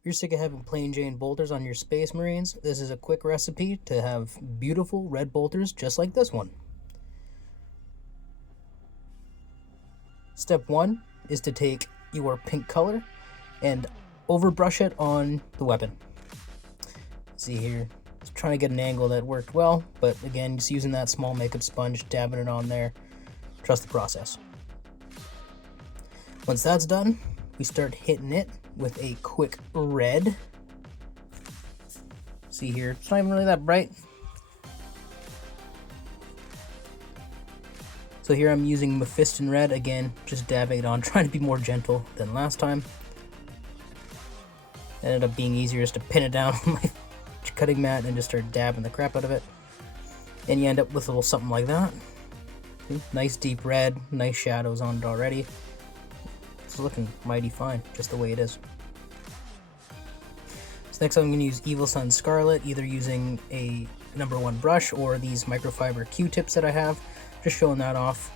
If you're sick of having plain Jane bolters on your Space Marines, this is a quick recipe to have beautiful red bolters just like this one. Step 1 is to take your pink color and overbrush it on the weapon. See here, trying to get an angle that worked well, but again, just using that small makeup sponge, dabbing it on there. Trust the process. Once that's done, we start hitting it with a quick red. See here, it's not even really that bright. So here I'm using Mephiston red, again, just dabbing it on, trying to be more gentle than last time. Ended up being easier just to pin it down on my cutting mat and just start dabbing the crap out of it. And you end up with a little something like that. Nice deep red, nice shadows on it already. It's looking mighty fine, just the way it is. So next I'm going to use Evil Sunz Scarlet, either using a #1 brush or these microfiber Q-tips that I have. Just showing that off.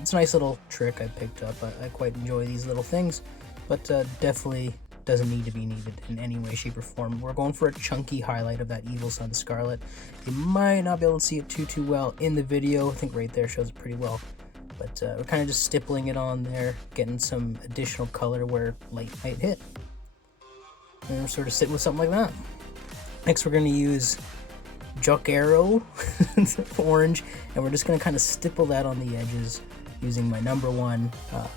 It's a nice little trick I picked up. I quite enjoy these little things, but definitely doesn't need to be needed in any way, shape, or form. We're going for a chunky highlight of that Evil Sunz Scarlet. You might not be able to see it too well in the video. I think right there shows it pretty well. But we're kind of just stippling it on there, getting some additional color where light might hit. And we're sort of sitting with something like that. Next we're going to use Jokareo Orange, and we're just going to kind of stipple that on the edges using my #1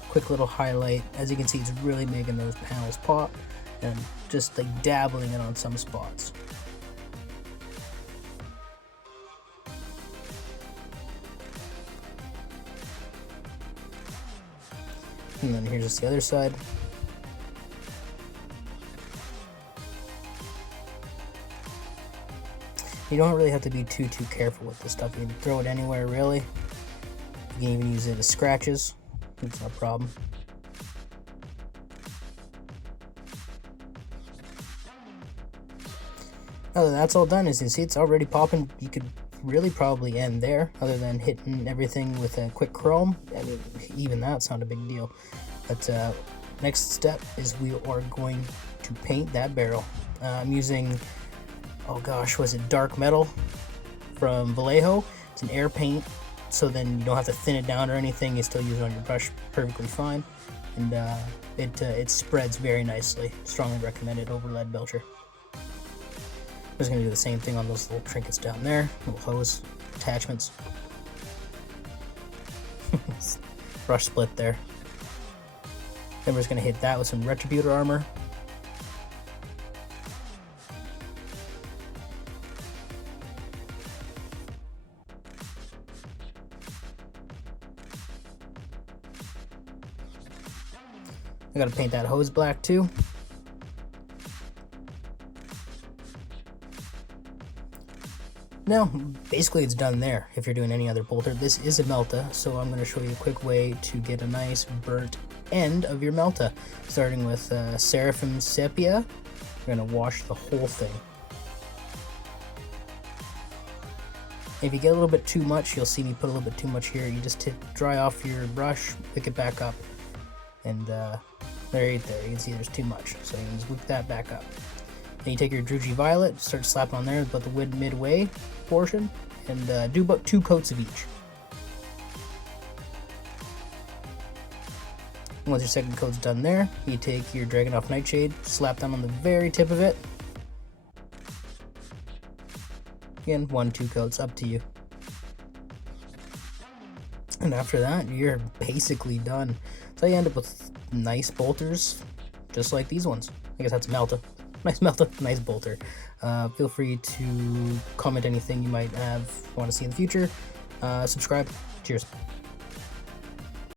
quick little highlight. As you can see, it's really making those panels pop, and just like dabbling it on some spots. And then here's just the other side. You don't really have to be too careful with this stuff. You can throw it anywhere, really. You can even use it as scratches. It's no problem. Now that that's all done, as you can see, it's already popping. You could really probably end there, other than hitting everything with a quick chrome. I mean, even that's not a big deal. But next step is we are going to paint that barrel. I'm using, oh gosh, was it dark metal from Vallejo? It's an air paint, so then you don't have to thin it down or anything. You still use it on your brush perfectly fine, and it spreads very nicely. Strongly recommend it over Leadbelcher. I'm just going to do the same thing on those little trinkets down there, little hose attachments. Brush split there. Then we're just going to hit that with some Retributor Armour. I gotta paint that hose black too. Now, basically it's done there if you're doing any other bolter. This is a melta, so I'm going to show you a quick way to get a nice burnt end of your melta. Starting with Seraphim Sepia, we're going to wash the whole thing. If you get a little bit too much, you'll see me put a little bit too much here. You just dry off your brush, pick it back up, and right there, you can see there's too much. So you can just whip that back up. Then you take your Druchii Violet, start slapping on there, but the midway portion, and do about 2 coats of each. Once your second coat's done there, you take your Drakenhof Nightshade, slap them on the very tip of it. Again, 1-2 coats, up to you. And after that, you're basically done. So you end up with nice bolters, just like these ones. I guess that's melta. Nice melta, nice bolter. Feel free to comment anything you might want to see in the future. Subscribe. Cheers.